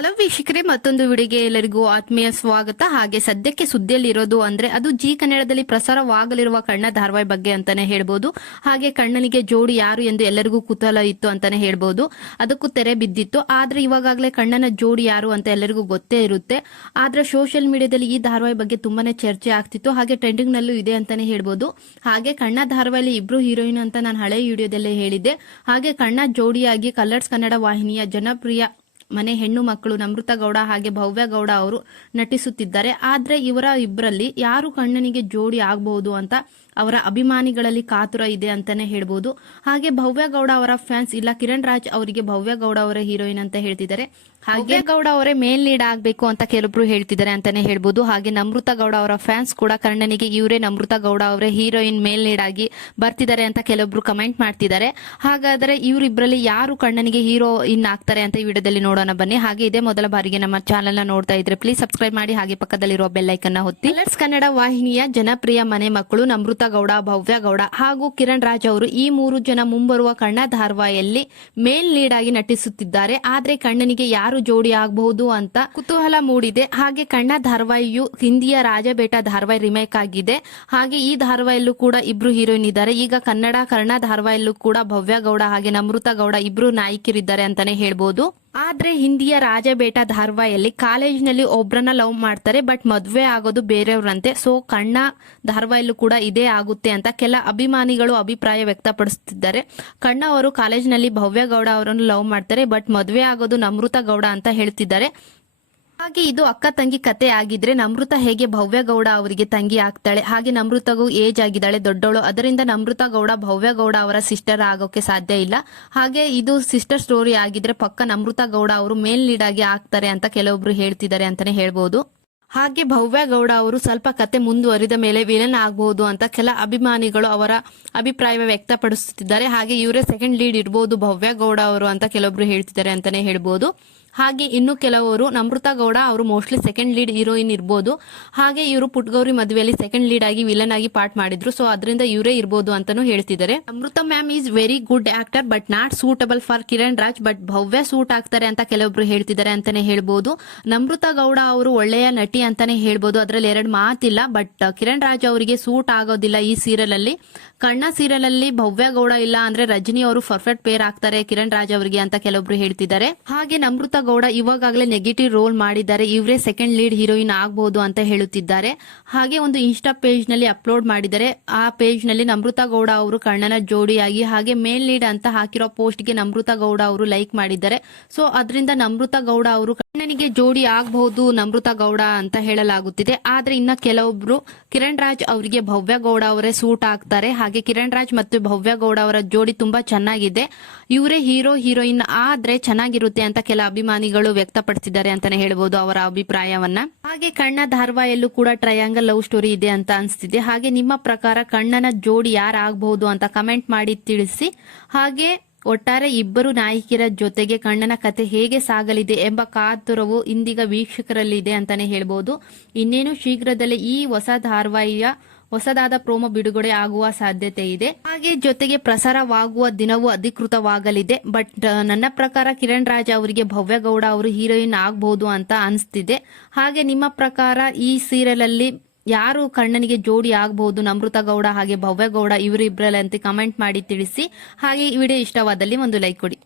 Hello ವೀಕ್ಷಕರೇ, ಮತ್ತೊಂದು ವಿಡಿಯೋಗೆ ಎಲ್ಲರಿಗೂ ಆತ್ಮೀಯ ಸ್ವಾಗತ. ಹಾಗೆ ಸದ್ಯಕ್ಕೆ ಸುದ್ದಿಯಲ್ಲಿರೋದು ಅಂದ್ರೆ ಅದು ಜಿ ಕನ್ನಡದಲ್ಲಿ ಪ್ರಸಾರವಾಗಲಿರುವ ಕಣ್ಣ ಧಾರಾವಾಹಿ ಬಗ್ಗೆ ಅಂತಾನೆ ಹೇಳ್ಬೋದು. ಹಾಗೆ ಕಣ್ಣನಿಗೆ ಜೋಡಿ ಯಾರು ಎಂದು ಎಲ್ಲರಿಗೂ ಕುತೂಹಲ ಇತ್ತು ಅಂತಾನೆ ಹೇಳ್ಬೋದು. ಅದಕ್ಕೂ ತೆರೆ ಬಿದ್ದಿತ್ತು. ಆದ್ರೆ ಇವಾಗಲೇ ಕಣ್ಣನ ಜೋಡಿ ಯಾರು ಅಂತ ಎಲ್ಲರಿಗೂ ಗೊತ್ತೇ ಇರುತ್ತೆ. ಆದ್ರೆ ಸೋಷಿಯಲ್ ಮೀಡಿಯಾದಲ್ಲಿ ಈ ಧಾರಾವಾಹಿ ಬಗ್ಗೆ ತುಂಬಾನೇ ಚರ್ಚೆ ಆಗ್ತಿತ್ತು. ಹಾಗೆ ಟ್ರೆಂಡಿಂಗ್ ನಲ್ಲೂ ಇದೆ ಅಂತಾನೆ ಹೇಳ್ಬೋದು. ಹಾಗೆ ಕಣ್ಣ ಧಾರಾವಾಹಿಯಲ್ಲಿ ಇಬ್ರು ಹೀರೋಯಿನ್ ಅಂತ ನಾನು ಹಳೆ ವಿಡಿಯೋದಲ್ಲೇ ಹೇಳಿದ್ದೆ. ಹಾಗೆ ಕಣ್ಣ ಜೋಡಿಯಾಗಿ ಕಲರ್ಸ್ ಕನ್ನಡ ವಾಹಿನಿಯ ಜನಪ್ರಿಯ ಮನೆ ಹೆಣ್ಣು ಮಕ್ಕಳು ನಮೃತ ಗೌಡ ಹಾಗೆ ಭವ್ಯ ಗೌಡ ಅವರು ನಟಿಸುತ್ತಿದ್ದಾರೆ. ಆದ್ರೆ ಇವರ ಇಬ್ಬರಲ್ಲಿ ಯಾರು ಕಣ್ಣನಿಗೆ ಜೋಡಿ ಆಗಬಹುದು ಅಂತ ಅವರ ಅಭಿಮಾನಿಗಳಲ್ಲಿ ಕಾತುರ ಇದೆ ಅಂತಾನೆ ಹೇಳ್ಬೋದು. ಹಾಗೆ ಭವ್ಯ ಗೌಡ ಅವರ ಫ್ಯಾನ್ಸ್ ಇಲ್ಲ ಕಿರಣ್ ರಾಜ್ ಅವರಿಗೆ ಭವ್ಯ ಗೌಡ ಅವರ ಹೀರೋಯಿನ್ ಅಂತ ಹೇಳ್ತಿದ್ದಾರೆ. ಹಾಗೆ ಗೌಡ ಅವರೇ ಮೇಲ್ ಲೀಡ್ ಆಗ್ಬೇಕು ಅಂತ ಕೆಲವೊಬ್ರು ಹೇಳ್ತಿದ್ದಾರೆ ಅಂತಾನೆ ಹೇಳ್ಬೋದು. ಹಾಗೆ ನಮೃತ ಗೌಡ ಅವರ ಫ್ಯಾನ್ಸ್ ಕೂಡ ಕಣ್ಣನಿಗೆ ಇವರೇ ನಮೃತ ಗೌಡ ಅವರೇ ಹೀರೋಯಿನ್ ಮೇಲ್ ಲೀಡ್ ಆಗಿ ಬರ್ತಿದ್ದಾರೆ ಅಂತ ಕೆಲವೊಬ್ರು ಕಮೆಂಟ್ ಮಾಡ್ತಿದ್ದಾರೆ. ಹಾಗಾದ್ರೆ ಇವರಿಬ್ಬರಲ್ಲಿ ಯಾರು ಕಣ್ಣನಿಗೆ ಹೀರೋಯಿನ್ ಆಗ್ತಾರೆ ಅಂತ ಈ ವಿಡಿಯೋದಲ್ಲಿ ನೋಡೋಣ ಬನ್ನಿ. ಹಾಗೆ ಇದೇ ಮೊದಲ ಬಾರಿಗೆ ನಮ್ಮ ಚಾನೆಲ್ ನ ನೋಡ್ತಾ ಇದ್ರೆ ಪ್ಲೀಸ್ ಸಬ್ಸ್ಕ್ರೈಬ್ ಮಾಡಿ, ಹಾಗೆ ಪಕ್ಕದಲ್ಲಿರುವ ಬೆಲ್ ಐಕನ್ ಒತ್ತಿ. ಕಲರ್ಸ್ ಕನ್ನಡ ವಾಹಿನಿಯ ಜನಪ್ರಿಯ ಮನೆ ಮಕ್ಕಳು ನಮೃತ ಗೌಡ, ಭವ್ಯ ಗೌಡ ಹಾಗೂ ಕಿರಣ್ ರಾಜ್ ಅವರು ಈ ಮೂರು ಜನ ಮುಂಬರುವ ಕಣ್ಣ ಧಾರಾವಾಹಿಯಲ್ಲಿ ಮೇಲ್ ಲೀಡ್ ಆಗಿ ನಟಿಸುತ್ತಿದ್ದಾರೆ. ಆದ್ರೆ ಕಣ್ಣನಿಗೆ ಯಾರು ಜೋಡಿ ಆಗಬಹುದು ಅಂತ ಕುತೂಹಲ ಮೂಡಿದೆ. ಹಾಗೆ ಕಣ್ಣ ಧಾರಾವಾಹಿಯು ಹಿಂದಿಯ ರಾಜಬೇಟ ಧಾರಾವಾಹಿ ರಿಮೇಕ್ ಆಗಿದೆ. ಹಾಗೆ ಈ ಧಾರಾವಾಹಿಯಲ್ಲೂ ಕೂಡ ಇಬ್ರು ಹೀರೋಯಿನ್ ಇದ್ದಾರೆ. ಈಗ ಕರ್ಣ ಧಾರಾವಾಹಿಯಲ್ಲೂ ಕೂಡ ಭವ್ಯ ಗೌಡ ಹಾಗೆ ನಮೃತ ಗೌಡ ಇಬ್ರು ನಾಯಕಿರಿದ್ದಾರೆ ಅಂತಾನೆ ಹೇಳ್ಬೋದು. ಆದ್ರೆ ಹಿಂದಿಯ ರಾಜಬೇಟ ಧಾರಾವಾಹಿಯಲ್ಲಿ ಕಾಲೇಜಿನಲ್ಲಿ ಒಬ್ರನ್ನ ಲವ್ ಮಾಡ್ತಾರೆ, ಬಟ್ ಮದ್ವೆ ಆಗೋದು ಬೇರೆಯವ್ರಂತೆ. ಸೊ ಕಣ್ಣ ಧಾರಾವಾಹಿಯಲ್ಲೂ ಕೂಡ ಇದೇ ಆಗುತ್ತೆ ಅಂತ ಕೆಲ ಅಭಿಮಾನಿಗಳು ಅಭಿಪ್ರಾಯ ವ್ಯಕ್ತಪಡಿಸುತ್ತಿದ್ದಾರೆ. ಕಣ್ಣ ಅವರು ಕಾಲೇಜಿನಲ್ಲಿ ಭವ್ಯ ಗೌಡ ಅವರನ್ನು ಲವ್ ಮಾಡ್ತಾರೆ, ಬಟ್ ಮದ್ವೆ ಆಗೋದು ನಮೃತ ಗೌಡ ಅಂತ ಹೇಳ್ತಿದ್ದಾರೆ. ಹಾಗೆ ಇದು ಅಕ್ಕ ತಂಗಿ ಕತೆ ಆಗಿದ್ರೆ ನಮೃತ ಹೇಗೆ ಭವ್ಯ ಗೌಡ ಅವರಿಗೆ ತಂಗಿ ಆಗ್ತಾಳೆ? ಹಾಗೆ ನಮೃತಗೂ ಏಜ್ ಆಗಿದ್ದಾಳೆ, ದೊಡ್ಡವಳು. ಅದರಿಂದ ನಮೃತ ಗೌಡ ಭವ್ಯ ಗೌಡ ಅವರ ಸಿಸ್ಟರ್ ಆಗೋಕೆ ಸಾಧ್ಯ ಇಲ್ಲ. ಹಾಗೆ ಇದು ಸಿಸ್ಟರ್ ಸ್ಟೋರಿ ಆಗಿದ್ರೆ ಪಕ್ಕ ನಮೃತ ಗೌಡ ಅವರು ಮೇಲ್ ಲೀಡ್ ಆಗಿ ಆಗ್ತಾರೆ ಅಂತ ಕೆಲವೊಬ್ರು ಹೇಳ್ತಿದ್ದಾರೆ ಅಂತಾನೆ ಹೇಳ್ಬೋದು. ಹಾಗೆ ಭವ್ಯ ಗೌಡ ಅವರು ಸ್ವಲ್ಪ ಕತೆ ಮುಂದುವರಿದ ಮೇಲೆ ವಿಲನ್ ಆಗಬಹುದು ಅಂತ ಕೆಲ ಅಭಿಮಾನಿಗಳು ಅವರ ಅಭಿಪ್ರಾಯ ವ್ಯಕ್ತಪಡಿಸುತ್ತಿದ್ದಾರೆ. ಹಾಗೆ ಇವರೇ ಸೆಕೆಂಡ್ ಲೀಡ್ ಇರಬಹುದು ಭವ್ಯ ಗೌಡ ಅವರು ಅಂತ ಕೆಲವೊಬ್ರು ಹೇಳ್ತಿದ್ದಾರೆ ಅಂತಾನೆ ಹೇಳ್ಬೋದು. ಹಾಗೆ ಇನ್ನು ಕೆಲವರು ನಮೃತ ಗೌಡ ಅವರು ಮೋಸ್ಟ್ಲಿ ಸೆಕೆಂಡ್ ಲೀಡ್ ಹೀರೋಯಿನ್ ಇರ್ಬೋದು. ಹಾಗೆ ಇವರು ಪುಟ್ಗೌರಿ ಮದುವೆಯಲ್ಲಿ ಸೆಕೆಂಡ್ ಲೀಡ್ ಆಗಿ ವಿಲನ್ ಆಗಿ ಪಾರ್ಟ್ ಮಾಡಿದ್ರು. ಸೊ ಅದರಿಂದ ಇವರೇ ಇರ್ಬೋದು ಅಂತಾನು ಹೇಳ್ತಿದ್ದಾರೆ. Namrata ma'am is very good actor but not suitable for Kiran Raj, but Bhavya suit ಆಗ್ತಾರೆ ಅಂತ ಕೆಲವೊಬ್ರು ಹೇಳ್ತಿದ್ದಾರೆ ಅಂತಾನೆ ಹೇಳ್ಬೋದು. ನಮೃತ ಗೌಡ ಅವರು ಒಳ್ಳೆಯ ನಟಿ ಅಂತಾನೆ ಹೇಳ್ಬೋದು, ಅದ್ರಲ್ಲಿ ಎರಡು ಮಾತಿಲ್ಲ. ಬಟ್ ಕಿರಣ್ ರಾಜ್ ಅವರಿಗೆ ಸೂಟ್ ಆಗೋದಿಲ್ಲ ಈ ಸೀರಿಯಲ್ ಅಲ್ಲಿ. ಕಣ್ಣ ಸೀರಿಯಲ್ ಅಲ್ಲಿ ಭವ್ಯ ಗೌಡ ಇಲ್ಲ ಅಂದ್ರೆ ರಜನಿ ಅವರು ಪರ್ಫೆಕ್ಟ್ ಪೇರ್ ಆಗ್ತಾರೆ ಕಿರಣ್ ರಾಜ್ ಅವರಿಗೆ ಅಂತ ಕೆಲವೊಬ್ರು ಹೇಳ್ತಿದ್ದಾರೆ. ಹಾಗೆ ನಮೃತ ಗೌಡ ಇವಾಗಲೇ ನೆಗೆಟಿವ್ ರೋಲ್ ಮಾಡಿದ್ದಾರೆ, ಇವರೇ ಸೆಕೆಂಡ್ ಲೀಡ್ ಹೀರೋಯಿನ್ ಆಗಬಹುದು ಅಂತ ಹೇಳುತ್ತಿದ್ದಾರೆ. ಹಾಗೆ ಒಂದು ಇನ್ಸ್ಟಾ ಪೇಜ್ ನಲ್ಲಿ ಅಪ್ಲೋಡ್ ಮಾಡಿದರೆ ಆ ಪೇಜ್ ನಲ್ಲಿ ನಮೃತ ಗೌಡ ಅವರು ಕಣ್ಣನ ಜೋಡಿಯಾಗಿ ಹಾಗೆ ಮೇಲ್ ಲೀಡ್ ಅಂತ ಹಾಕಿರೋ ಪೋಸ್ಟ್ ಗೆ ನಮೃತ ಗೌಡ ಅವರು ಲೈಕ್ ಮಾಡಿದ್ದಾರೆ. ಸೊ ಅದರಿಂದ ನಮೃತ ಗೌಡ ಅವರು ಕಣ್ಣನಿಗೆ ಜೋಡಿ ಆಗಬಹುದು ನಮೃತ ಗೌಡ ಅಂತ ಹೇಳಲಾಗುತ್ತಿದೆ. ಆದ್ರೆ ಇನ್ನ ಕೆಲವೊಬ್ರು ಕಿರಣ್ ರಾಜ್ ಅವರಿಗೆ ಭವ್ಯ ಗೌಡ ಅವರೇ ಸೂಟ್ ಆಗ್ತಾರೆ. ಹಾಗೆ ಕಿರಣ್ ರಾಜ್ ಮತ್ತು ಭವ್ಯ ಗೌಡ ಅವರ ಜೋಡಿ ತುಂಬಾ ಚೆನ್ನಾಗಿದೆ, ಇವರೇ ಹೀರೋ ಹೀರೋಯಿನ್ ಆದ್ರೆ ಚೆನ್ನಾಗಿರುತ್ತೆ ಅಂತ ಕೆಲ ಅಭಿಮಾನಿಗಳು ವ್ಯಕ್ತಪಡಿಸಿದ್ದಾರೆ ಅಂತಾನೆ ಹೇಳ್ಬೋದು ಅವರ ಅಭಿಪ್ರಾಯವನ್ನ. ಹಾಗೆ ಕಣ್ಣ ಧಾರಾವಾಹಿಯಲ್ಲೂ ಕೂಡ ಟ್ರಯಾಂಗಲ್ ಲವ್ ಸ್ಟೋರಿ ಇದೆ ಅಂತ ಅನ್ಸ್ತಿದೆ. ಹಾಗೆ ನಿಮ್ಮ ಪ್ರಕಾರ ಕಣ್ಣನ ಜೋಡಿ ಯಾರಾಗಬಹುದು ಅಂತ ಕಮೆಂಟ್ ಮಾಡಿ ತಿಳಿಸಿ. ಹಾಗೆ ಒಟ್ಟಾರೆ ಇಬ್ಬರು ನಾಯಕಿಯರ ಜೊತೆಗೆ ಕಣ್ಣನ ಕತೆ ಹೇಗೆ ಸಾಗಲಿದೆ ಎಂಬ ಕಾತುರವು ಇಂದಿಗ ವೀಕ್ಷಕರಲ್ಲಿದೆ ಅಂತಾನೆ ಹೇಳ್ಬೋದು. ಇನ್ನೇನು ಶೀಘ್ರದಲ್ಲೇ ಈ ಹೊಸ ಧಾರಾವಾಹಿಯ ಹೊಸದಾದ ಪ್ರೋಮೋ ಬಿಡುಗಡೆ ಆಗುವ ಸಾಧ್ಯತೆ ಇದೆ. ಹಾಗೆ ಜೊತೆಗೆ ಪ್ರಸಾರವಾಗುವ ದಿನವೂ ಅಧಿಕೃತವಾಗಲಿದೆ. ಬಟ್ ನನ್ನ ಪ್ರಕಾರ ಕಿರಣ್ ರಾಜ್ ಅವರಿಗೆ ಭವ್ಯ ಗೌಡ ಅವರು ಹೀರೋಯಿನ್ ಆಗಬಹುದು ಅಂತ ಅನಿಸ್ತಿದೆ. ಹಾಗೆ ನಿಮ್ಮ ಪ್ರಕಾರ ಈ ಸೀರಿಯಲ್ ಅಲ್ಲಿ ಯಾರು ಕಣ್ಣನಿಗೆ ಜೋಡಿ ಆಗಬಹುದು, ನಮೃತ ಗೌಡ ಹಾಗೆ ಭವ್ಯ ಗೌಡ ಇವರಿಬ್ಬರಲ್ಲಿ ಅಂತ ಕಮೆಂಟ್ ಮಾಡಿ ತಿಳಿಸಿ. ಹಾಗೆ ಈ ವಿಡಿಯೋ ಇಷ್ಟವಾದಲ್ಲಿ ಒಂದು ಲೈಕ್ ಕೊಡಿ.